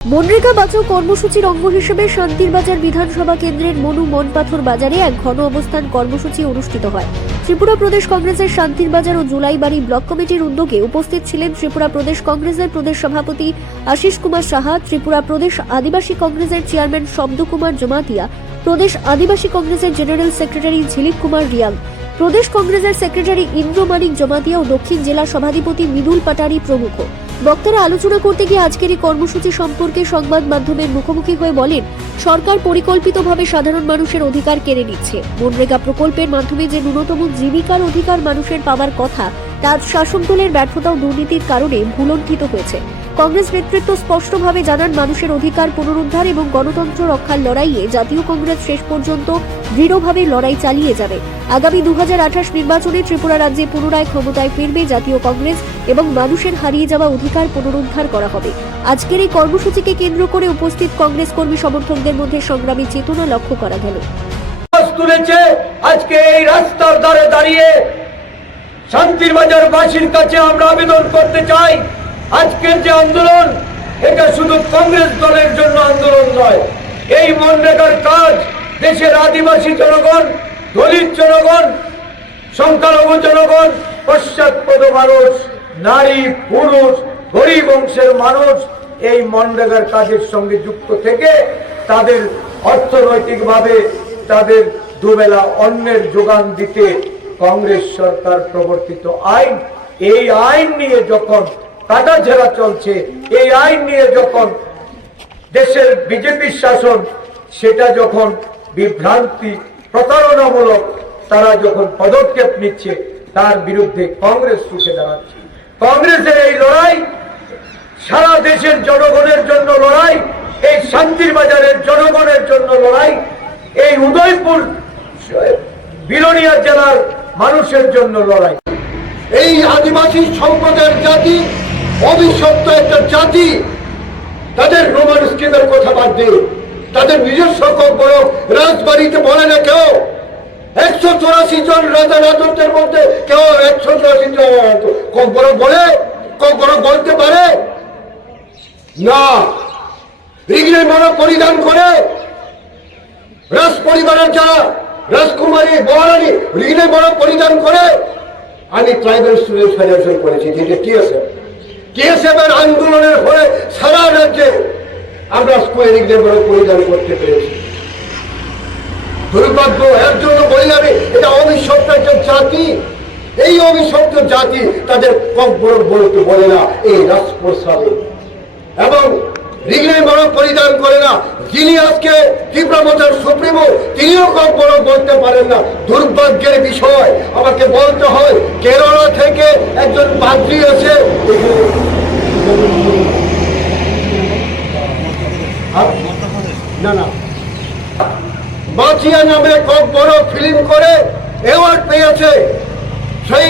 মনরেগা বাঁচাও কর্মসূচির অঙ্গ হিসেবে শান্তির বাজার বিধানসভা কেন্দ্রের মনু মনপাথর বাজারে এক ঘন অবস্থান কর্মসূচি অনুষ্ঠিত হয়। ত্রিপুরা প্রদেশ কংগ্রেসের শান্তির বাজার ও জুলাইবাড়ি ব্লক কমিটির উদ্যোগে উপস্থিত ছিলেন ত্রিপুরা প্রদেশ কংগ্রেসের প্রদেশ সভাপতি আশিস কুমার সাহা, ত্রিপুরা প্রদেশ আদিবাসী কংগ্রেসের চেয়ারম্যান শব্দ কুমার জমাতিয়া, প্রদেশ আদিবাসী কংগ্রেসের জেনারেল সেক্রেটারি ঝিলিক কুমার রিয়াং, প্রদেশ কংগ্রেসের সেক্রেটারি ইন্দ্র মানিক জমাতিয়া ও দক্ষিণ জেলা সভাধিপতি মৃদুল পাটারি প্রমুখ। বক্তারা আলোচনা করতে গিয়ে আজকের এই কর্মসূচি সম্পর্কে সংবাদ মাধ্যমের মুখোমুখি হয়ে বলেন, সরকার পরিকল্পিতভাবে সাধারণ মানুষের অধিকার কেড়ে নিচ্ছে। মনরেগা প্রকল্পের মাধ্যমে যে ন্যূনতম জীবিকার অধিকার মানুষের পাওয়ার কথা, তা আজ শাসক দলের ব্যর্থতা ও দুর্নীতির কারণে ভুলণ্ঠিত হয়েছে। কংগ্রেস নেতৃত্ব স্পষ্টভাবে জানান, মানুষের অধিকার পুনরুদ্ধার এবং গণতন্ত্র রক্ষার লড়াইয়ে জাতীয় কংগ্রেস শেষ পর্যন্ত দৃঢ়ভাবে লড়াই চালিয়ে যাবে। আগামী 2028 নির্বাচনে ত্রিপুরা রাজ্যে পুনরায় ক্ষমতায় ফিরবে জাতীয় কংগ্রেস এবং মানুষের হারিয়ে যাওয়া অধিকার পুনরুদ্ধার করা হবে। আজকের এই কর্মসূচিকে কেন্দ্র করে উপস্থিত কংগ্রেস কর্মী সমর্থকদের মধ্যে সংগ্রামী চেতনা লক্ষ্য করা গেল। আজকে এই রাস্তার ধারে দাঁড়িয়ে শান্তির বাজার বাসীর কাছে আমরা আবেদন করতে চাই, আজকের যে আন্দোলন, এটা শুধু কংগ্রেস দলের জন্য আন্দোলন নয়। এই মনরেগার কাজ দেশের আদিবাসী জনগণ, দলিত জনগণ, সংখ্যালঘু জনগণ, পশ্চাৎপদ মানুষ, নারী, পুরুষ, গরিব অংশের মানুষ এই মনরেগার কাজের সঙ্গে যুক্ত থেকে তাদের অর্থনৈতিকভাবে তাদের দুবেলা অন্নের যোগান দিতে কংগ্রেস সরকার প্রবর্তিত আইন, এই আইন নিয়ে যখন কাটাছেঁড়া চলছে, এই আইন নিয়ে যখন দেশের বিজেপির শাসন, সেটা যখন বিভ্রান্তি প্রতারণামূলক তারা যখন পদক্ষেপ নিচ্ছে, তার বিরুদ্ধে কংগ্রেস রুখে দাঁড়াচ্ছে। কংগ্রেসের এই লড়াই সারা দেশের জনগণের জন্য লড়াই, এই শান্তির বাজারের জনগণের জন্য লড়াই, এই উদয়পুর বিলোনিয়া জেলার মানুষের জন্য লড়াই। এই আদিবাসী সম্প্রদায়ের জাতি অভিশপ্ত একটা জাতি, তাদের রোমান স্কিমের কথা বাদ দিয়ে তাদের নিজস্ব বড় রাজবাড়িতে বলে না কেউ 184 জন রাজা রাজত্বের মধ্যে কেউ 184 জন বড় বলে বড় বলতে পারে না। রিগনের বড় পরিধান করে রাজ পরিবারের যারা রাজকুমারী মহারানী রিগনের বড় পরিধান করে। আমি ট্রাইবাল স্টুডেন্ট ফেডারেশন করেছি, যেটা টিএসএফ এর আন্দোলনের ফলে সারা রাজ্যে আমরা স্কোয়ার রিগনের বড় পরিধান করতে পেরেছি। দুর্ভাগ্য এর জন্য বলি আমি, এটা অভিশপ্ত একটা জাতি। এই অভিশপ্ত জাতি তাদের কক বড় বলতে বলে না এই রাজপ্রসাদে, এবং রিগনের বড় পরিধান করে না যিনি আজকে ত্রিপুরা মোর্চার সুপ্রিমো, তিনিও কক বড় বলতে পারেন না। দুর্ভাগ্যের বিষয় আমাকে বলতে হয়, কেরালা থেকে একজন পাদ্রী আছে, না বাচিয়া নামে কক বড় ফিল্ম করে অ্যাওয়ার্ড পেয়েছে, সেই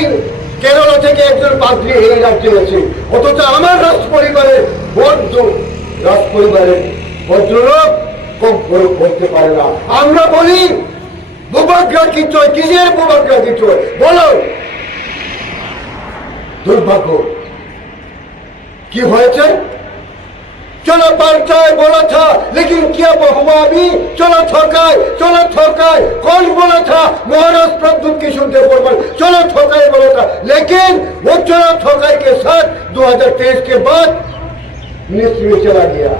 কেরালা থেকে একজন পাদ্রী এই রাজ্যে আছে। অথচ আমার রাজ পরিবারের ভদ্রলোক কক বড় বলতে পারে না। আমরা বলি ভূভাগ্রা কি চয়, কিসের ভূভাগ্রা কি চয় বলো। দুর্ভাগ্য কি হয়েছে? चलो परचाए बोला था, लेकिन क्या हुआ अभी? चलो थोकाए कौन बोला था? महाराज प्रद्युत किशोर देव बर्मन चलो थोकाए बोला था, लेकिन वो चलो थोकाए के साथ 2023 के बाद मिनिस्ट्री में चला गया।